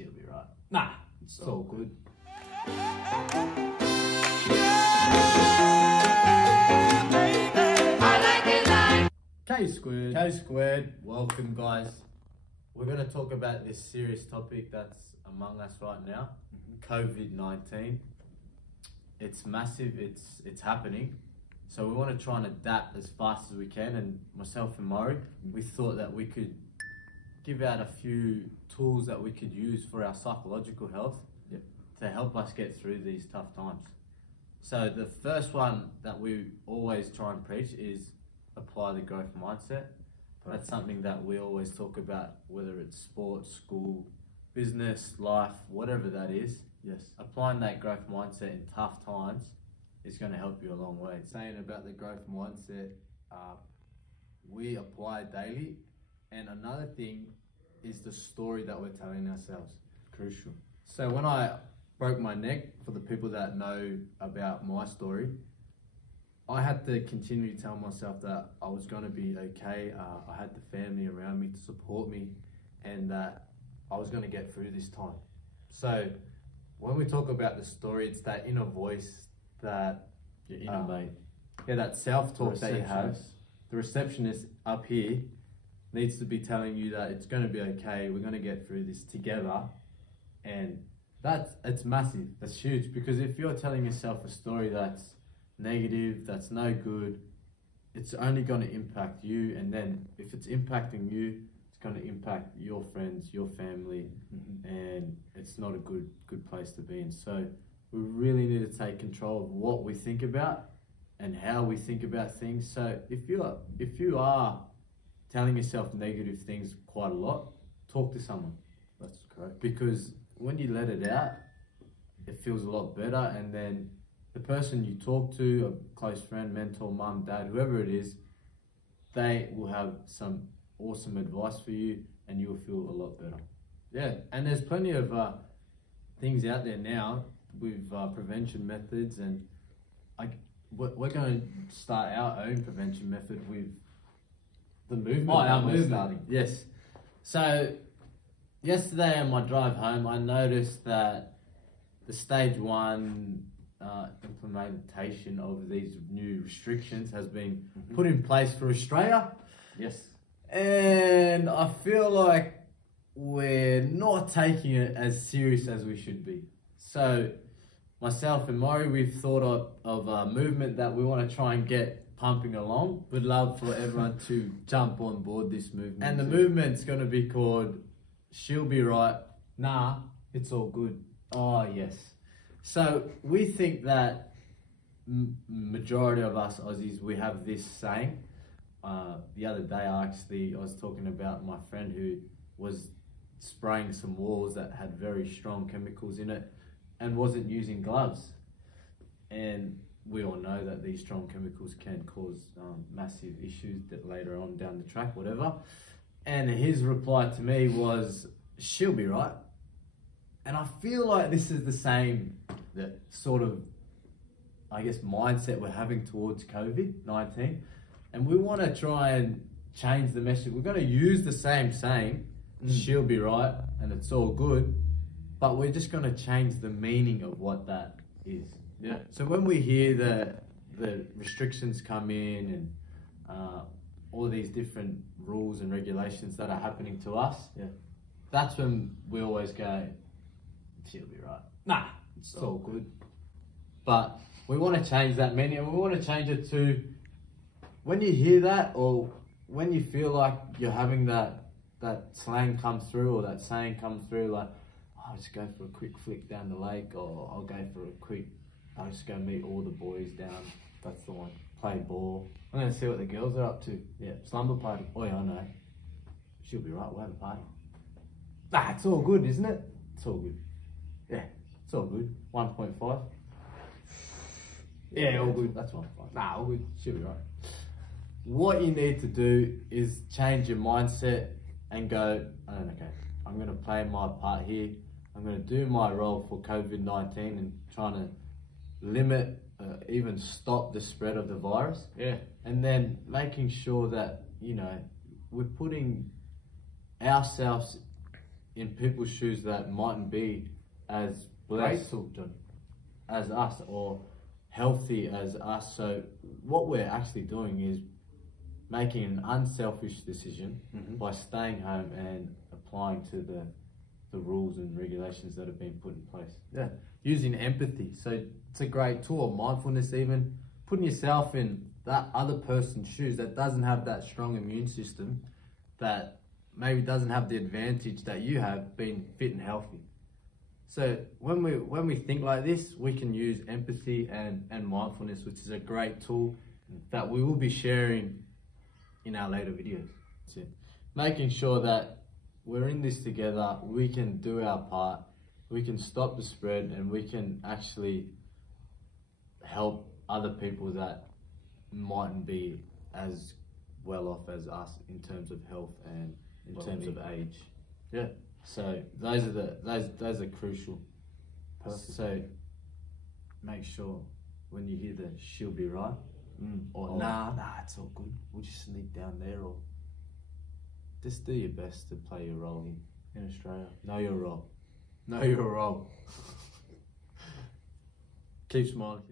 she'll be right. Nah, it's all good. Ksquared, welcome guys. We're going to talk about this serious topic that's among us right now, COVID-19. It's massive, it's happening. So we want to try and adapt as fast as we can, and myself and Murray, we thought that we could give out a few tools that we could use for our psychological health to help us get through these tough times. So the first one that we always try and preach is apply the growth mindset. That's something that we always talk about, whether it's sports, school, business, life, whatever that is. Yes. Applying that growth mindset in tough times is going to help you a long way. Saying about the growth mindset, we apply daily. And another thing is the story that we're telling ourselves. Crucial. So when I broke my neck, for the people that know about my story, I had to continue to tell myself that I was going to be okay. I had the family around me to support me, and that I was going to get through this time. So when we talk about the story, it's that inner voice, that your inner mate. Yeah, that self-talk that you have. The receptionist up here needs to be telling you that it's going to be okay. We're going to get through this together. And it's massive. That's huge, because if you're telling yourself a story that's negative, that's no good, it's only going to impact you. And then if it's impacting you, it's going to impact your friends, your family, and it's not a good place to be in. So we really need to take control of what we think about and how we think about things. So if you are telling yourself negative things quite a lot, talk to someone. That's correct. Because when you let it out, it feels a lot better, and then the person you talk to, a close friend, mentor, mum, dad, whoever it is, they will have some awesome advice for you, and you'll feel a lot better. Yeah, and there's plenty of things out there now with prevention methods, and we're going to start our own prevention method with the movement. Our movement. Starting. Yes. So yesterday on my drive home, I noticed that the stage 1 implementation of these new restrictions has been put in place for Australia. Yes. And I feel like we're not taking it as serious as we should be. So myself and Murray, we've thought of a movement that we want to try and get pumping along. We'd love for everyone to jump on board this movement. And the movement's going to be called She'll Be Right. Nah, it's all good. Oh, yes. So we think that majority of us Aussies, we have this saying. The other day, I was talking about my friend who was spraying some walls that had very strong chemicals in it and wasn't using gloves. And we all know that these strong chemicals can cause massive issues that later on down the track, whatever. And his reply to me was, she'll be right. And I feel like this is the same sort of, I guess, mindset we're having towards COVID-19. And we want to try and change the message. We're going to use the same saying, she'll be right, and it's all good. But we're just going to change the meaning of what that is. Yeah. So when we hear the restrictions come in and all these different rules and regulations that are happening to us, that's when we always go, she'll be right. Nah, it's all good. But we want to change that meaning, and we want to change it to, when you hear that, or when you feel like you're having that slang come through, or that saying come through, like, I'll just go for a quick flick down the lake, or I'll just go meet all the boys down, that's the one, play ball. I'm going to see what the girls are up to. Yeah, slumber party. Oh yeah, I know. She'll be right, we'll have a party. Nah, it's all good, isn't it? It's all good. Yeah, it's all good. 1.5. Yeah, all good. That's 1.5. Nah, all good. She'll be right. What you need to do is change your mindset and go, okay, I'm going to play my part here. I'm going to do my role for COVID-19 and trying to limit, even stop the spread of the virus. Yeah. And then making sure that, we're putting ourselves in people's shoes that mightn't be as blessed as us or healthy as us. So what we're actually doing is making an unselfish decision by staying home and applying to the rules and regulations that have been put in place. Yeah, using empathy. So it's a great tool. Mindfulness, even putting yourself in that other person's shoes that doesn't have that strong immune system, that maybe doesn't have the advantage that you have, being fit and healthy. So when we think like this, we can use empathy and mindfulness, which is a great tool that we will be sharing in our later videos. That's it. Making sure that we're in this together, we can do our part, we can stop the spread, and we can actually help other people that mightn't be as well off as us in terms of health and in terms of age. Yeah. So those are crucial. Perfect. So make sure when you hear the "she'll be right," or nah, it's all good, we'll just sneak down there, or just do your best to play your role in Australia. Know your role. Know your role. Keep smiling.